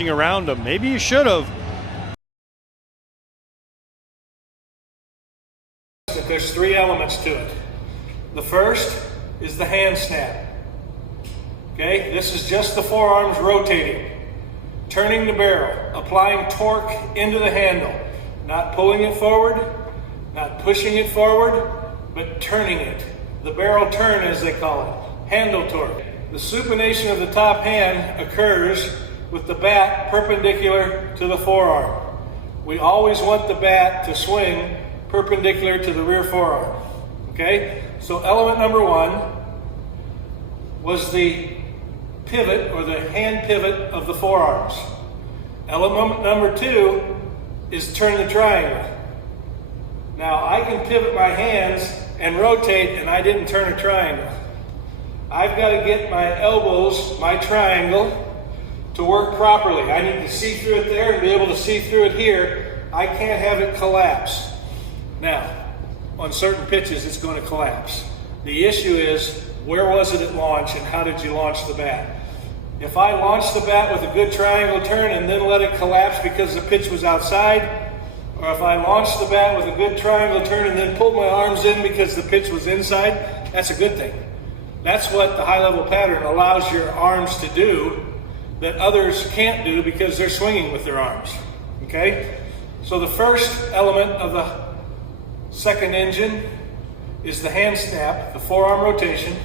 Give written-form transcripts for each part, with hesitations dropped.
around them. Maybe you should have. There's three elements to it. The first is the hand snap. Okay, this is just the forearms rotating, turning the barrel, applying torque into the handle, not pulling it forward, not pushing it forward, but turning it. The barrel turn, as they call it, handle torque. The supination of the top hand occurs with the bat perpendicular to the forearm. We always want the bat to swing perpendicular to the rear forearm. Okay, so element number one was the pivot, or the hand pivot of the forearms. Element number two is turn the triangle. Now I can pivot my hands and rotate, and I didn't turn a triangle. I've got to get my elbows, my triangle, to work properly. I need to see through it there and be able to see through it here. I can't have it collapse. Now, on certain pitches, it's going to collapse. The issue is, where was it at launch and how did you launch the bat? If I launched the bat with a good triangle turn and then let it collapse because the pitch was outside, or if I launched the bat with a good triangle turn and then pulled my arms in because the pitch was inside, that's a good thing. That's what the high-level pattern allows your arms to do that others can't do because they're swinging with their arms. Okay? So the first element of the second engine is the hand snap, the forearm rotation.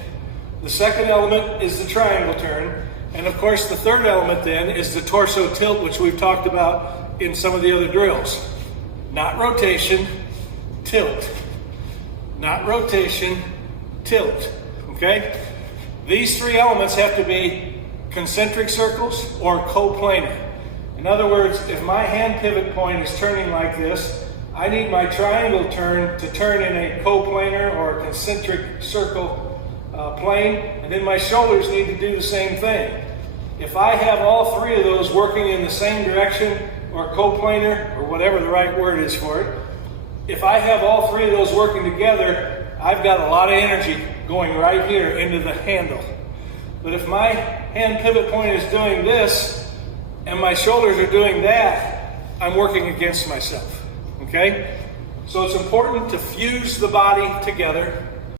The second element is the triangle turn. And of course, the third element then is the torso tilt, which we've talked about in some of the other drills. Not rotation, tilt. Not rotation, tilt. Okay? These three elements have to be concentric circles or coplanar. In other words, if my hand pivot point is turning like this, I need my triangle turn to turn in a coplanar or a concentric circle plane, and then my shoulders need to do the same thing. If I have all three of those working in the same direction, or coplanar, or whatever the right word is for it, if I have all three of those working together, I've got a lot of energy going right here into the handle. But if my hand pivot point is doing this, and my shoulders are doing that, I'm working against myself. Okay? So it's important to fuse the body together.